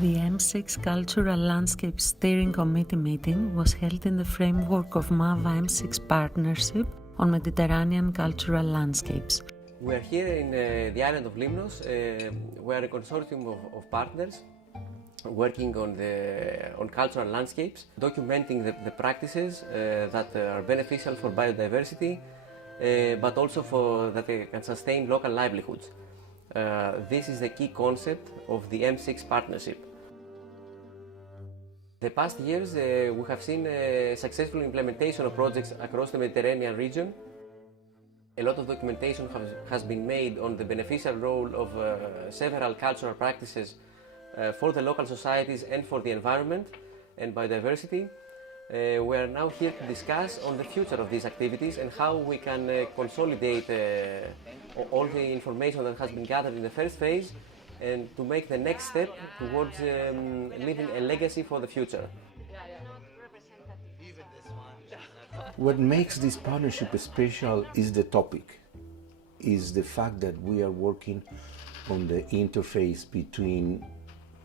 The M6 Cultural Landscape Steering Committee meeting was held in the framework of MAVA M6 Partnership on Mediterranean Cultural Landscapes. We are here in the island of Lemnos. We are a consortium of partners working on cultural landscapes, documenting the practices that are beneficial for biodiversity, but also that they can sustain local livelihoods. This is the key concept of the M6 partnership. The past years we have seen successful implementation of projects across the Mediterranean region. A lot of documentation has been made on the beneficial role of several cultural practices for the local societies and for the environment and biodiversity. We are now here to discuss on the future of these activities and how we can consolidate all the information that has been gathered in the first phase and to make the next step towards leaving a legacy for the future. What makes this partnership special is the topic, is the fact that we are working on the interface between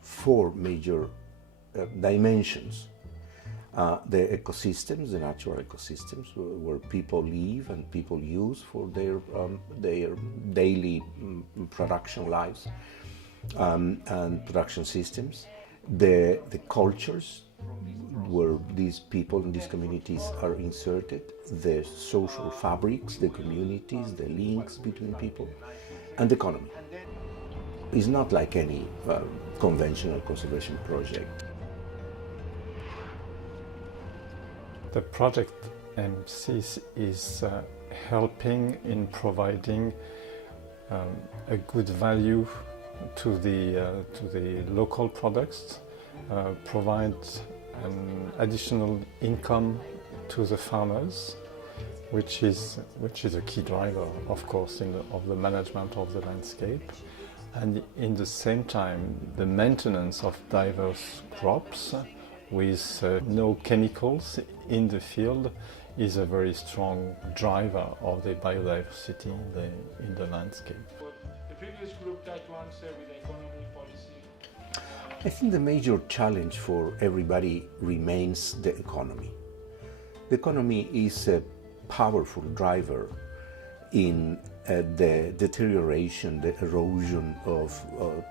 four major dimensions. The ecosystems, the natural ecosystems where people live and people use for their daily production lives and production systems. The cultures where these people and these communities are inserted, the social fabrics, the communities, the links between people, and the economy. It's not like any conventional conservation project. The project M6 is helping in providing a good value to the local products, provide an additional income to the farmers, which is a key driver, of course, of the management of the landscape, and in the same time the maintenance of diverse crops with no chemicals in the field is a very strong driver of the biodiversity in the landscape. The previous group that runs with the economy policy. I think the major challenge for everybody remains the economy. The economy is a powerful driver in the deterioration, the erosion of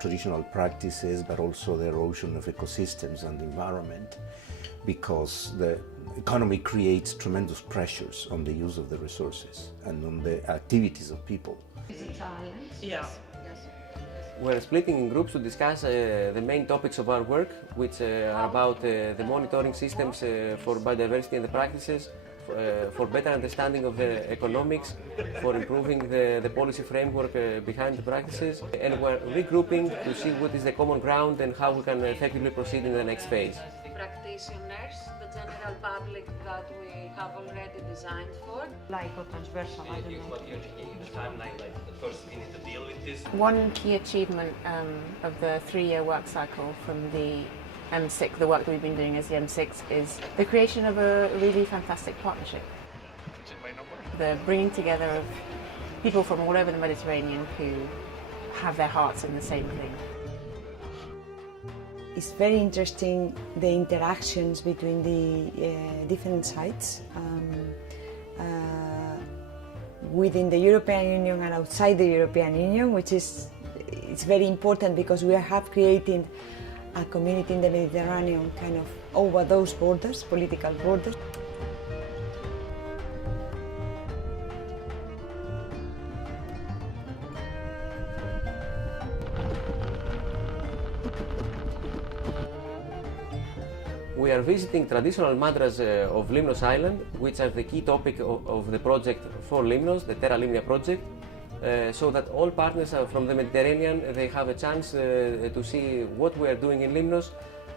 traditional practices, but also the erosion of ecosystems and the environment, because the economy creates tremendous pressures on the use of the resources and on the activities of people. Yeah. We're splitting in groups to discuss the main topics of our work, which are about the monitoring systems for biodiversity and the practices, for better understanding of the economics, for improving the policy framework behind the practices, and we're regrouping to see what is the common ground and how we can effectively proceed in the next phase. Practitioners, the general public that we have already designed for. Like a transversal, I don't know. The timeline, like the first we need to deal with this. One key achievement of the 3-year work cycle from the M6, the work that we've been doing as the M6, is the creation of a really fantastic partnership. The bringing together of people from all over the Mediterranean who have their hearts in the same thing. It's very interesting, the interactions between the different sites within the European Union and outside the European Union, which is it's very important because we have created a community in the Mediterranean kind of over those borders, political borders. We are visiting traditional mantras of Lemnos Island, which are the key topic of the project for Lemnos, the Terra Limnia project, so that all partners from the Mediterranean, they have a chance to see what we are doing in Lemnos,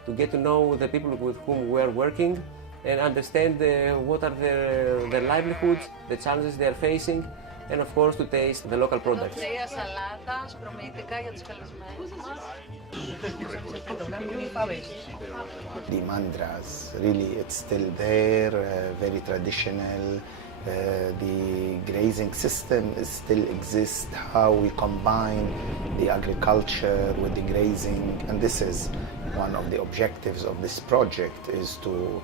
to get to know the people with whom we are working and understand what are their livelihoods, the challenges they are facing, and of course to taste the local products. The mantras, really, it's still there, very traditional. The grazing system still exists, how we combine the agriculture with the grazing, and this is One of the objectives of this project is to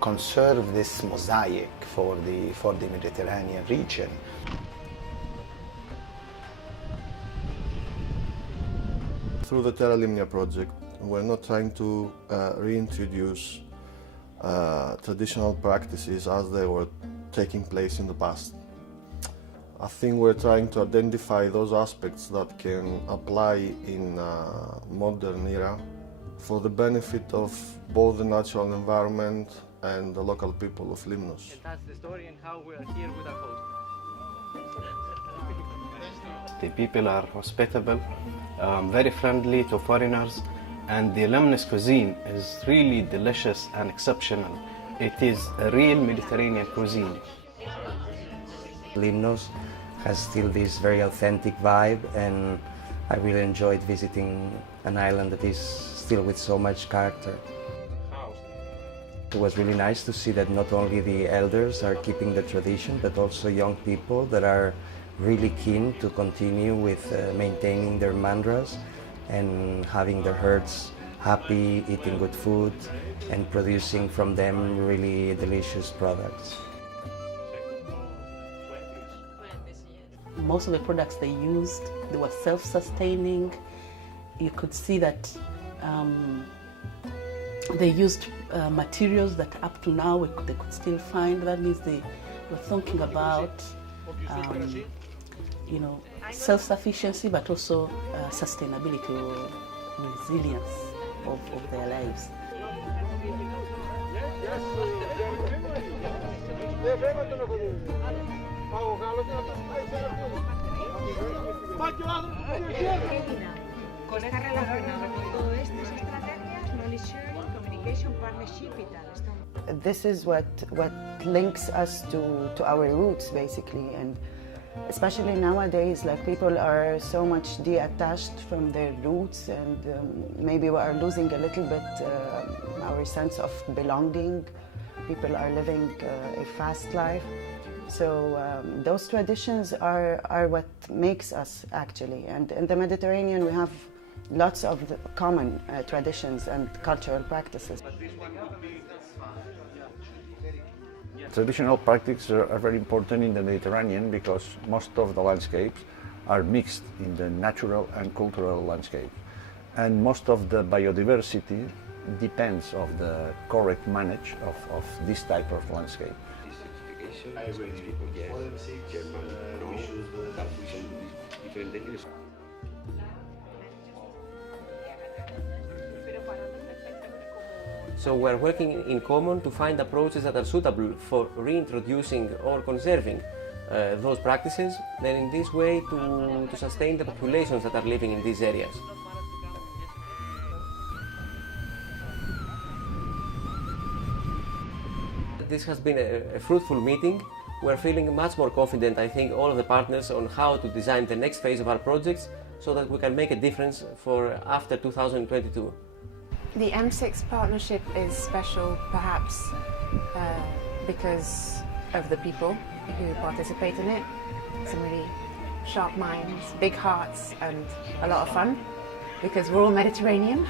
conserve this mosaic for the Mediterranean region. Through the Terra Limnia project, we're not trying to reintroduce traditional practices as they were taking place in the past. I think we're trying to identify those aspects that can apply in modern era for the benefit of both the natural environment and the local people of Lemnos. That's the story and how we are here with our host. The people are hospitable, very friendly to foreigners, and the Lemnos cuisine is really delicious and exceptional. It is a real Mediterranean cuisine. Lemnos has still this very authentic vibe, and I really enjoyed visiting an island that is still with so much character. It was really nice to see that not only the elders are keeping the tradition, but also young people that are really keen to continue with maintaining their mandras and having their herds happy, eating good food, and producing from them really delicious products. Most of the products they used, they were self-sustaining. You could see that they used materials that up to now they could still find. That means they were thinking about self-sufficiency, but also sustainability or resilience of their lives. Está relacionado con todo estas estrategias, knowledge sharing, communication, partnership y tal. This is what links us to our roots, basically, and especially nowadays, like, people are so much detached from their roots, and maybe we are losing a little bit our sense of belonging. People are living a fast life, so those traditions are what makes us, actually. And in the Mediterranean, we have lots of common traditions and cultural practices. Traditional practices are very important in the Mediterranean because most of the landscapes are mixed in the natural and cultural landscape. And most of the biodiversity depends on the correct manage of this type of landscape. So we're working in common to find approaches that are suitable for reintroducing or conserving those practices, and in this way to sustain the populations that are living in these areas. This has been a fruitful meeting. We're feeling much more confident, I think, all of the partners, on how to design the next phase of our projects so that we can make a difference for after 2022. The M6 partnership is special, perhaps because of the people who participate in it. Some really sharp minds, big hearts, and a lot of fun, because we're all Mediterranean.